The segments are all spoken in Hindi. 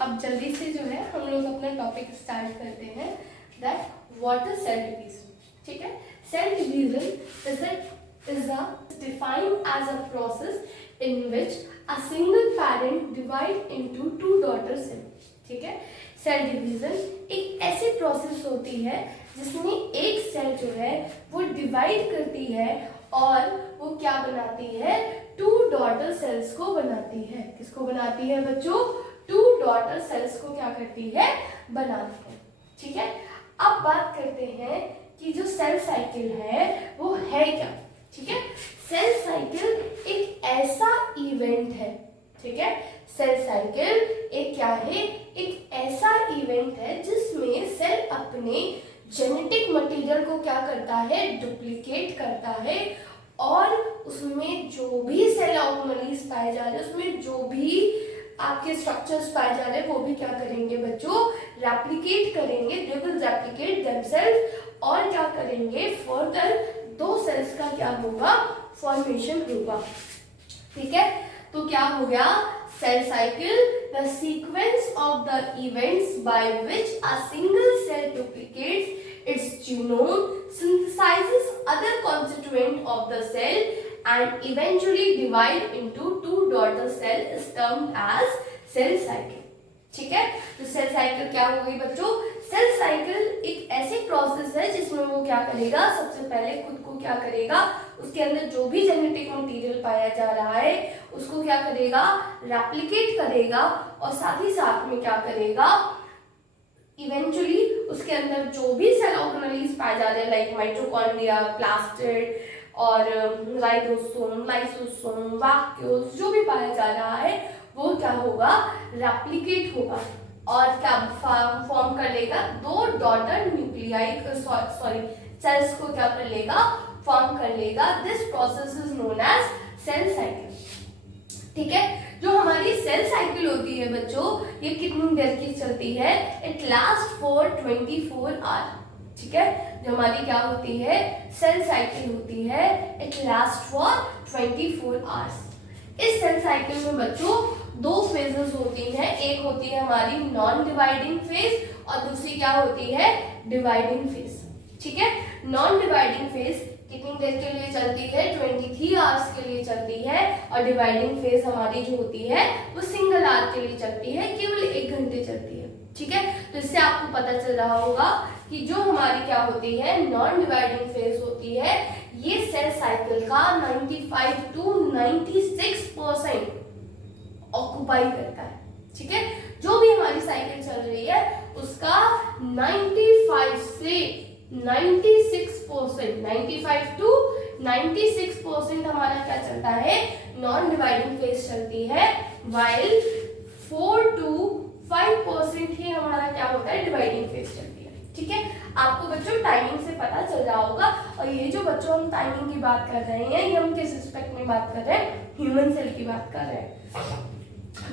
अब जल्दी से जो है हम लोग अपना टॉपिक स्टार्ट करते हैं, that what is cell division. ठीक है, cell division is defined as a process in which a single parent divide into two daughter cells। ठीक है, सेल डिवीजन एक ऐसी प्रोसेस होती है जिसमें एक सेल जो है वो डिवाइड करती है और वो क्या बनाती है, टू डॉटर सेल्स को बनाती है। किसको बनाती है बच्चों, टू डॉटर सेल्स को क्या करती है, बनाती है। ठीक है, अब बात करते हैं कि जो सेल साइकिल है वो है क्या। ठीक है, सेल साइकिल एक ऐसा इवेंट है। ठीक है, सेल साइकिल एक क्या है, एक ऐसा इवेंट है जिसमें सेल अपने जेनेटिक मटेरियल को क्या करता है, डुप्लीकेट करता है और उसमें जो भी सेल ऑर्गेनेल्स पाए जा रहे हैं, उसमें जो भी आपके स्ट्रक्चर्स पाए जा रहे हैं वो भी क्या करेंगे बच्चों, रेप्लिकेट करेंगे। दे विल रेप्लिकेट देमसेल्फ और क्या करेंगे, फर्दर दो सेल्स का क्या होगा, फॉर्मेशन होगा। ठीक है, तो क्या हो गया, cell cycle the sequence of the events by which a single cell duplicates its genome, synthesizes other constituent of the cell and eventually divide into two daughter cell is termed as cell cycle। ठीक है, तो सेल साइकिल क्या हो गई बच्चों, सेल साइकिल एक ऐसी प्रोसेस है जिसमें वो क्या करेगा, सबसे पहले खुद को क्या करेगा, उसके अंदर जो भी जेनेटिक मटेरियल पाया जा रहा है उसको क्या करेगा, रेप्लिकेट करेगा और साथ ही साथ में क्या करेगा, इवेंचुअली उसके अंदर जो भी सेल ऑर्गेनेल्स पाए जा रहे हैं लाइक माइटोकॉन्ड्रिया, प्लास्टिड और राइबोसोम, लाइसोसोम, वैक्यूल्स, जो भी पाया जा रहा है वो क्या होगा, रेप्लिकेट होगा और क्या फॉर्म कर लेगा, दो डॉटर न्यूक्लियाई सेल्स को क्या कर लेगा, फॉर्म कर लेगा। This process is known as cell cycle. ठीक है, जो हमारी सेल साइकिल होती है बच्चों, ये कितनी देर की चलती है, इट लास्ट फॉर 24 आवर। ठीक है, जो हमारी क्या होती है, सेल साइकिल होती है, इट लास्ट फॉर 24 आवर्स। इस सेल साइकिल में बच्चों दो फेजेस होती हैं, एक होती है हमारी नॉन डिवाइडिंग फेज और दूसरी क्या होती है, डिवाइडिंग फेज। ठीक है, नॉन डिवाइडिंग फेज कितनी देर के लिए चलती है, 23 आवर्स के लिए चलती है और डिवाइडिंग फेज हमारी जो होती है वो सिंगल आवर के लिए चलती है, केवल 1 घंटे चलती है। ठीक है, तो इससे आपको पता चल रहा होगा कि जो हमारी क्या होती है, नॉन डिवाइडिंग फेज होती है, ये सेल साइकिल का 95 to 96% ऑक्युपाई करता है। ठीक है, जो भी हमारी साइकिल चल रही है उसका 95 से 96%, 95 to 96% हमारा क्या चलता है, नॉन डिवाइडिंग फेज चलती है, वाइल 4 to 5% ही हमारा क्या होता है, डिवाइडिंग फेज चलती है। ठीक है, आपको बच्चों टाइमिंग से पता चल रहा होगा। और ये जो बच्चों हम टाइमिंग की बात कर रहे हैं, ये हम किस रिस्पेक्ट में बात कर रहे हैं, ह्यूमन सेल की बात कर रहे हैं।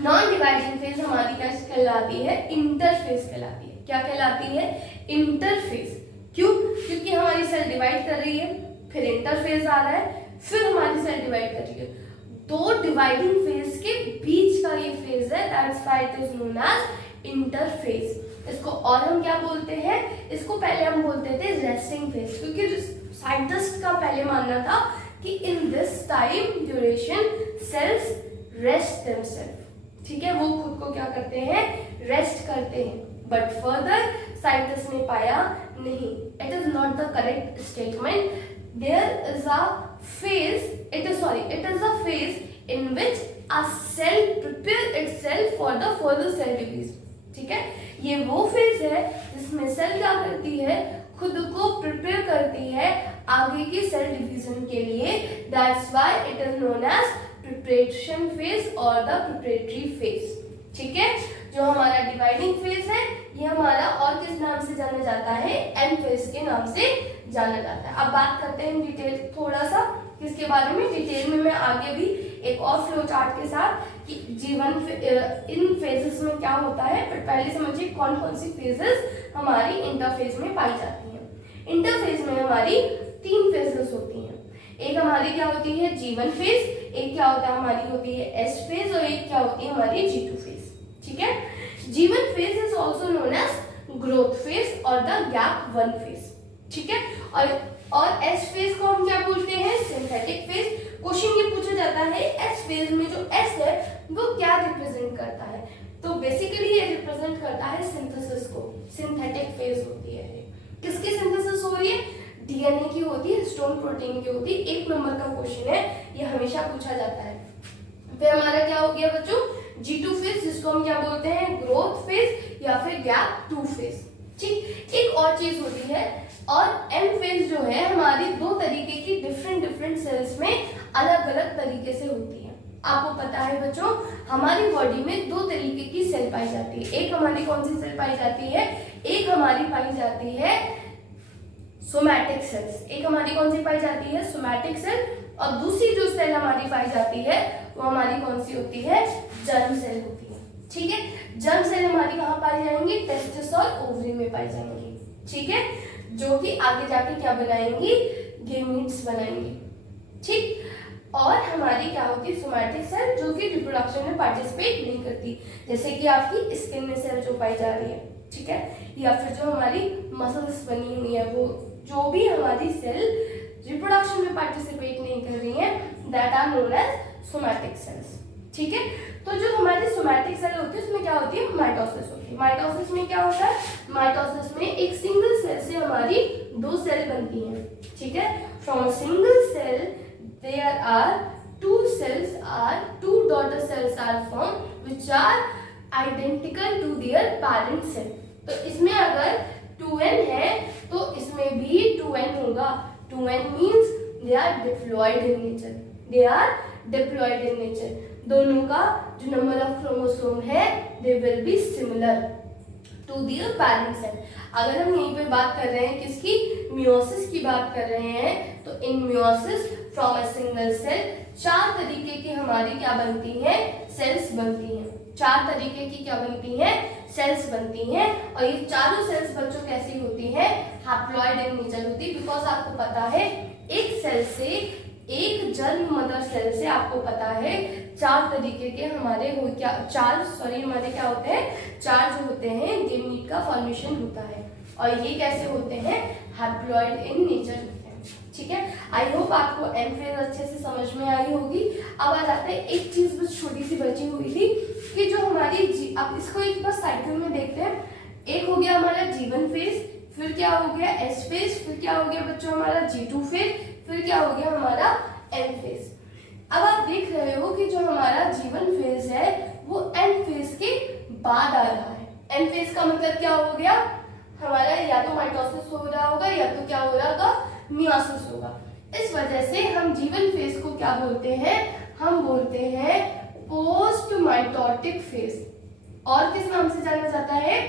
नॉन डिवाइडिंग फेज हमारी क्या कहलाती है, इंटरफेज कहलाती है। क्या कहलाती है, इंटरफेज। क्यों, क्योंकि हमारी सेल डिवाइड कर रही है, फिर इंटरफेज आ रहा है, फिर हमारी सेल डिवाइड कर रही है, दो डिवाइडिंग फेज के बीच का ये फेज है, that's why it is known as interphase. इसको और हम क्या बोलते हैं, इसको पहले हम बोलते थे रेस्टिंग फेज, क्योंकि साइंटिस्ट का पहले मानना था कि in this time duration cells rest themselves. ठीक है, वो खुद को क्या करते हैं, रेस्ट करते हैं। बट फर्दर साइंटिस्ट ने पाया नहीं, it is not the correct statement. There is a phase, it is a phase in which a cell prepare itself for the further cell division. ठीक है, ये वो फेज है जिसमें सेल क्या करती है, खुद को प्रिपेयर करती है आगे की सेल डिवीजन के लिए। That's why it is known as preparation phase और द प्रिपरेटरी फेज। ठीक है, जो हमारा डिवाइडिंग फेज है ये हमारा और किस नाम से जाना जाता है, एम फेज के नाम से जाना जाता है। अब बात करते हैं डिटेल थोड़ा सा किसके बारे में, डिटेल में मैं आगे भी एक और फ्लो चार्ट के साथ कि जीवन इन फेजेस में क्या होता है, बट पहले समझिए कौन कौन सी फेजेस हमारी इंटरफेज में पाई जाती हैं। इंटरफेज में हमारी 3 फेजेस होती हैं, एक हमारी क्या होती है, जीवन फेज, एक क्या होता है हमारी होती है एस फेज और एक क्या होती है हमारी G2 फेज। ठीक है, G1 phase is also known as growth phase or the gap 1 phase, ठीक है। और S phase को हम क्या बोलते हैं, सिंथेटिक फेज। क्वेश्चन ये पूछा जाता है S phase में जो S है वो क्या रिप्रेजेंट करता है, तो बेसिकली ये रिप्रेजेंट करता है सिंथेसिस को। सिंथेटिक फेज होती है, किसकी सिंथेसिस हो रही है, डीएनए की होती है, हिस्टोन प्रोटीन की होती है। 1 नंबर का क्वेश्चन है, ये हमेशा पूछा जाता है। फिर हमारा क्या हो गया बच्चों, G2 फेज, जिसको हम क्या बोलते हैं, ग्रोथ फेज या फिर गैप 2 फेज, ठीक। एक और चीज होती है, और M फेज जो है हमारी 2 तरीके की डिफरेंट सेल्स में अलग अलग तरीके से होती है। आपको पता है बच्चों, हमारी बॉडी में 2 तरीके की सेल पाई जाती है। एक हमारी कौन सी सेल पाई जाती है, एक हमारी पाई जाती है सोमैटिक सेल्स। एक हमारी कौन सी पाई जाती है, सोमैटिक सेल, और दूसरी जो सेल हमारी पाई जाती है वो हमारी कौन सी होती है, जर्म सेल होती है, ठीक है। जर्म सेल हमारी कहाँ पाई जाएंगी, टेस्टिस और ओवरी में पाई जाएंगी, ठीक है, जो कि आगे जाके क्या बनाएंगी, गेमीट्स बनाएंगी, ठीक। और हमारी क्या होती है, सोमैटिक सेल, जो कि रिप्रोडक्शन में पार्टिसिपेट नहीं करती, जैसे कि आपकी स्किन में सेल जो पाई जा रही है, ठीक है, या फिर जो हमारी मसल्स बनी हुई है, वो जो भी हमारी सेल रिप्रोडक्शन में पार्टिसिपेट नहीं कर रही है, that are known as somatic cells, ठीक है। तो जो हमारी सोमैटिक सेल होती है उसमें क्या होती है, माइटोसिस होती है। माइटोसिस में क्या होता है, माइटोसिस में एक सिंगल सेल से हमारी 2 सेल बनती हैं, ठीक है। From a single cell there are 2 cells are 2 daughter cells are formed which are identical to their parent cell। तो इसमें अगर 2n है तो इसमें भी 2n होगा। 2n means they are diploid in nature, they are diploid in nature। दोनों का जो नंबर ऑफ क्रोमोसोम है they will be similar to their parent cell। अगर हम यहीं पे बात कर रहे हैं किसकी, मियोसिस की बात कर रहे हैं, तो in meiosis from a single cell 4 तरीके की हमारी क्या बनती हैं, सेल्स बनती हैं। 4 तरीके की क्या बनती हैं, सेल्स बनती हैं। और ये चारों सेल्स बच्चों कैसी होती हैं, हैप्लॉइड इन नेचर होती है। बिकॉज आपको पता है एक सेल से, एक जर्म मदर सेल से आपको पता है 4 तरीके के हमारे हमारे क्या होते हैं, 4 जो होते हैं गेमीट का फॉर्मेशन होता है, और ये कैसे होते हैं, हैप्लॉइड इन नेचर होते हैं, ठीक है। आई होप आपको एम फेज अच्छे से समझ में आई होगी। अब आ जाते हैं, एक चीज बस छोटी सी बची हुई थी कि जो हमारी अब इसको एक बार साइकिल में देखते हैं। एक हो गया हमारा G1 फेज, फिर क्या हो गया S फेज, फिर क्या हो गया बच्चों हमारा G2 फेज, फिर क्या हो गया हमारा M फेज। अब आप देख रहे हो कि जो हमारा G1 फेज है वो M फेज के बाद आ रहा है। M फेज का मतलब क्या हो गया, हमारा या तो माइटोसिस हो रहा होगा या तो क्या हो रहा होगा, मियोसिस होगा। इस वजह से हम G1 फेज को क्या बोलते हैं, हम बोलते हैं पोस्ट माइटोटिक फेज, और किस नाम से जाना जाता है,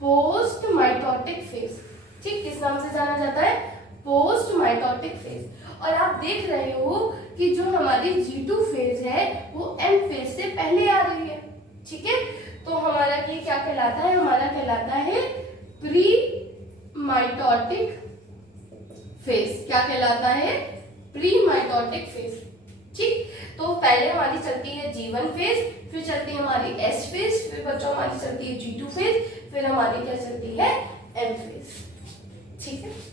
पोस्ट माइटोटिक फेज, ठीक। किस नाम से जाना जाता है, पोस्ट माइटोटिक फेज। और आप देख रहे हो कि जो हमारी G2 फेज है वो M फेज से पहले आ रही है, ठीक है। तो हमारा ये क्या कहलाता है, हमारा कहलाता है प्री माइटोटिक फेज। क्या कहलाता है, प्री माइटोटिक फेज, ठीक। तो पहले हमारी चलती है G1 फेज, फिर चलती है हमारी S फेज, फिर बच्चों हमारी चलती है G2 फेज, फिर हमारी क्या चलती है, M फेज, ठीक है।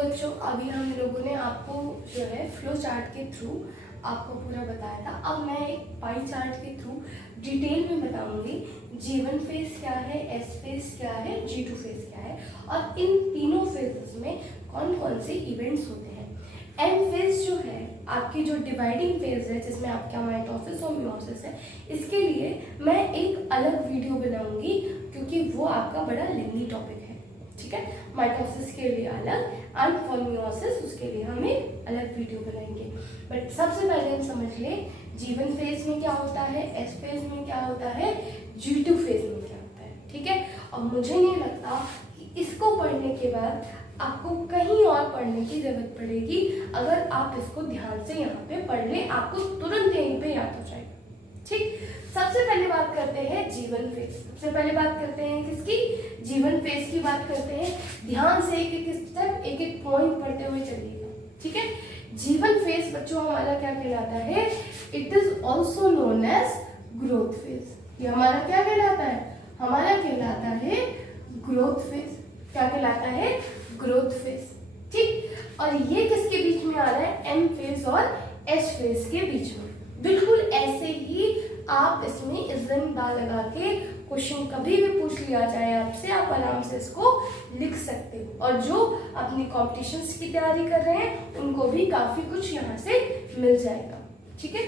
बच्चों अभी हम लोगों ने आपको जो है फ्लो चार्ट के थ्रू आपको पूरा बताया था। अब मैं एक पाई चार्ट के थ्रू डिटेल में बताऊंगी G1 फेज क्या है, S फेज क्या है, G2 फेज क्या है, और इन तीनों फेजेस में कौन कौन से इवेंट्स होते हैं। M फेज जो है आपकी जो डिवाइडिंग फेज है, जिसमें आपका माइटोसिस और मियोसिस है, इसके लिए मैं एक अलग वीडियो बनाऊंगी क्योंकि वो आपका बड़ा लेंथी टॉपिक है, ठीक है, माइटोसिस के लिए अलग एंड फॉर मियोसिस उसके लिए हम एक अलग वीडियो बनाएंगे। बट सबसे पहले हम समझ ले G1 फेज में क्या होता है, S फेज में क्या होता है, G2 फेज में क्या होता है। ठीक है, और मुझे नहीं लगता कि इसको पढ़ने के बाद आपको कहीं और पढ़ने की जरूरत पड़ेगी। अगर आप इसको ध्यान से यहाँ पे पढ़ ले, आपको तुरंत यहीं पे याद हो जाएगा। ठीक, सबसे पहले बात करते हैं G1 फेज। सबसे पहले बात करते हैं किसकी, G1 फेज की बात करते हैं। ध्यान से एक एक स्टेप, एक एक पॉइंट पढ़ते हुए चलिएगा। ठीक है, G1 फेज बच्चों हमारा क्या कहलाता है, it is also known as growth phase. ये हमारा क्या कहलाता है, हमारा कहलाता है ग्रोथ फेज। क्या कहलाता है, ग्रोथ फेज। ठीक, और ये किसके बीच में आ रहा है, M फेज और S फेज के बीच में। बिल्कुल ऐसे ही आप इसमें इज़न बा लगा के क्वेश्चन कभी भी पूछ लिया जाए आपसे, आप आराम से इसको लिख सकते हो। और जो अपनी कॉम्पिटिशन्स की तैयारी कर रहे हैं उनको भी काफी कुछ यहाँ से मिल जाएगा। ठीक है,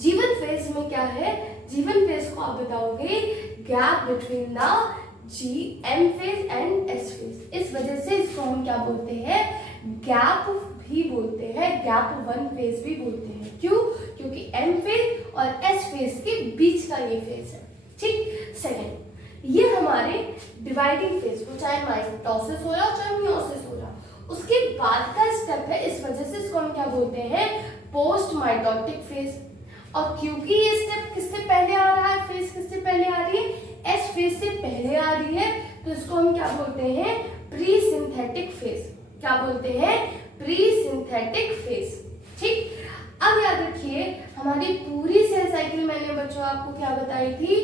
G1 फेज में क्या है, G1 फेज को आप बताओगे gap between the M phase and S phase. इस वजह से इसको हम क्या बोलते हैं, गैप भी बोलते हैं, गैप 1 फेज भी बोलते हैं। क्यों, क्योंकि M फेज और S फेज के बीच का ये फेज है। ठीक, सेकेंड, ये हमारे डिवाइडिंग फेज को, चाहे माइटोसिस हो रहा हो चाहे मियोसिस हो रहा, उसके बाद का स्टेप है। इस वजह से इसको हम क्या बोलते हैं, पोस्ट माइटोटिक फेज। और क्योंकि ये स्टेप किससे पहले आ रहा है, फेज किससे पहले आ रही है, S फेज से पहले आ रही है, तो इसको हम क्या बोलते हैं, प्री सिंथेटिक फेज। क्या बोलते हैं, प्री सिंथेटिक फेज। ठीक, अब याद रखिए हमारी पूरी सेल साइकिल मैंने बच्चों आपको क्या बताई थी,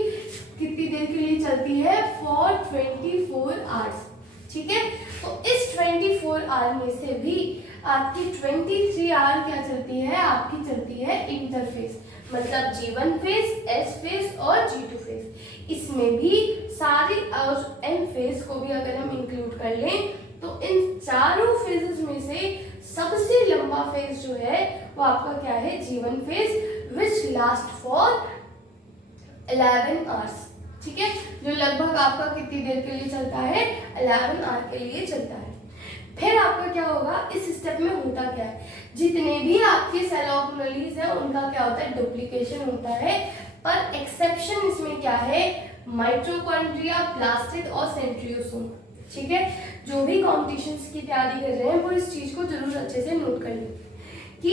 कितनी देर के लिए चलती है, फॉर 24 आवर्स। ठीक है, तो इस 24 आवर में से भी आपकी 23 आवर क्या चलती है, आपकी चलती है इंटरफेज। मतलब G1 फेज, S फेज और G2 फेज। इसमें भी सारी और M फेज को भी अगर हम इंक्लूड कर लें तो इन चारों फेजेस में से सबसे लंबा फेज जो है वो आपका क्या है, G1 phase, which last for 11 hours. ठीक है, जो लगभग आपका कितनी देर के लिए चलता है, 11 आवर के लिए चलता है। फिर आपका क्या होगा, इस स्टेप में होता क्या है, जितने भी आपके सेल ऑर्गेनेल्स हैं उनका क्या होता है, डुप्लीकेशन होता है। पर एक्सेप्शन इसमें क्या है, माइटोकॉन्ड्रिया, प्लास्टिड और सेंट्रियोसोम। ठीक है, जो भी कॉम्पिटिशन्स की तैयारी कर रहे हैं वो इस चीज को जरूर अच्छे से नोट कर लें कि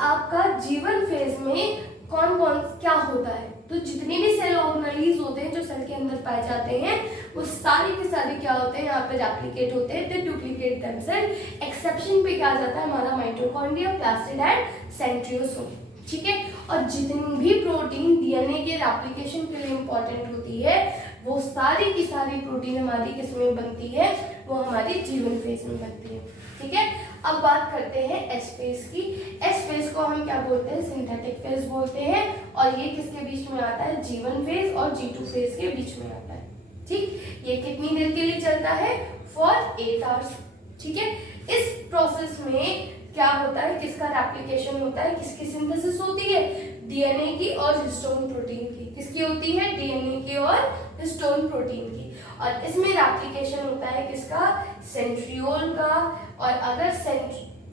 आपका G1 फेज में कौन कौन क्या होता है। तो जितने भी सेल ऑर्गेनेल्स होते हैं जो सेल के अंदर पाए जाते हैं वो सारे के सारे क्या होते हैं, यहाँ पे रेप्लिकेट होते हैं, दे डुप्लीकेट देमसेल्फ। एक्सेप्शन पे क्या जाता है हमारा माइटोकॉन्ड्रिया, प्लास्टिड एंड सेंट्रियोसोम। ठीक है, और जितनी भी प्रोटीन डीएनए के रेप्लिकेशन के लिए इंपॉर्टेंट होती है वो सारी की सारी प्रोटीन हमारी किसमें बनती है, वो हमारी G1 फेज में बनती है। ठीक है, अब बात करते हैं S फेज की। S फेज को हम क्या बोलते हैं, सिंथेटिक फेज बोलते हैं। और ये किसके बीच में आता है, G1 फेज और G2 फेज के बीच में आता है। ठीक, ये कितनी देर के लिए चलता है, फॉर 8 आवर्स। ठीक है, इस प्रोसेस में क्या होता है, किसका रेप्लिकेशन होता है, किसकी सिंथेसिस होती है, डीएनए की और हिस्टोन प्रोटीन की। किसकी होती है, डीएनए की और हिस्टोन प्रोटीन की। और इसमें रेप्लिकेशन होता है किसका, सेंट्रियोल का। और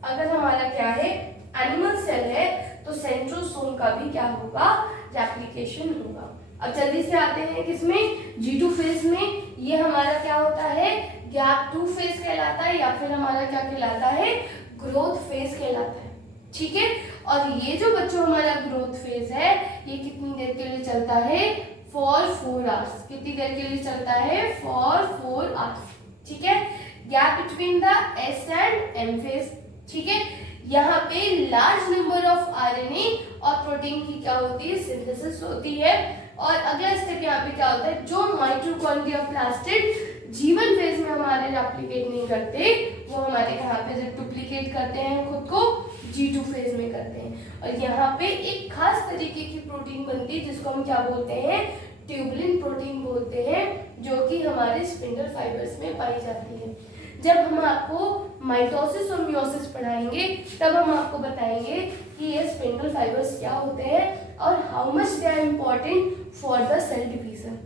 अगर हमारा क्या है, एनिमल सेल है तो सेंट्रोसोम का भी क्या होगा, रेप्लिकेशन होगा। अब जल्दी से आते हैं किसमें, G2 फेज में। ये हमारा क्या होता है, गैप 2 फेज कहलाता है, या फिर हमारा क्या कहलाता है, ग्रोथ फेज कहलाता है। ठीक है, और ये जो बच्चों हमारा ग्रोथ फेज है ये कितनी देर के लिए चलता है, फॉर 4 आवर्स। कितनी देर के लिए चलता है, फॉर 4 आवर्स। ठीक है, gap between the S and M phase. ठीक है, यहाँ पे लार्ज नंबर ऑफ आरएनए और प्रोटीन की क्या होती है, सिंथेसिस होती है। और अगला स्टेप यहाँ पे क्या होता है, जो माइटोकॉन्ड्रिया, प्लास्टिड G1 फेज में हमारे रेप्लिकेट नहीं करते वो हमारे यहाँ पे जब डुप्लीकेट करते हैं खुद को G2 फेज में करते हैं। और यहाँ पे एक खास तरीके की प्रोटीन बनती है जिसको हम क्या बोलते हैं, ट्यूबुलिन प्रोटीन बोलते हैं, जो कि हमारे स्पिंडल फाइबर्स में पाई जाती है। जब हम आपको माइटोसिस और मियोसिस पढ़ाएंगे तब हम आपको बताएंगे कि ये स्पिंडल फाइबर्स क्या होते हैं और how much they are important for the cell division.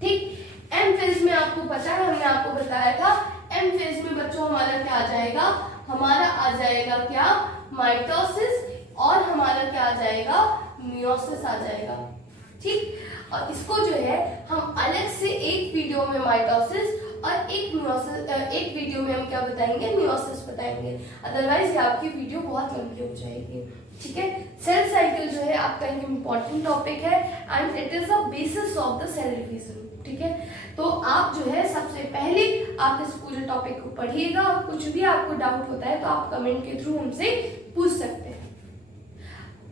ठीक, एम फेज में आपको पता है, हमने आपको बताया था, एम फेज में बच्चों हमारा क्या आ जाएगा, हमारा आ जाएगा क्या, माइटोसिस, और हमारा क्या आ जाएगा, मियोसिस आ जाएगा। ठीक, और इसको जो है हम अलग से एक वीडियो में माइटोसिस और एक मियोसिस, एक वीडियो में हम क्या बताएंगे, मियोसिस बताएंगे, अदरवाइज ये आपकी वीडियो बहुत लंबी हो जाएगी। ठीक है, सेल साइकिल जो है आपका एक इम्पॉर्टेंट टॉपिक है and it is the basis of the cell division. ठीक है, तो आप जो है सबसे पहले आप इस पूरे टॉपिक को पढ़िएगा, और कुछ भी आपको डाउट होता है तो आप कमेंट के थ्रू हमसे पूछ सकते हैं।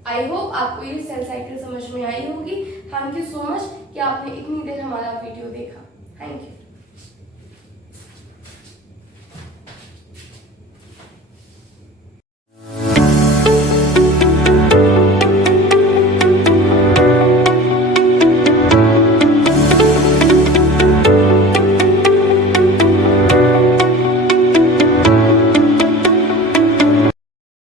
आई होप आपको ये सेल साइकिल समझ में आई होगी। थैंक यू सो मच कि आपने इतनी देर हमारा वीडियो देखा। Thank you.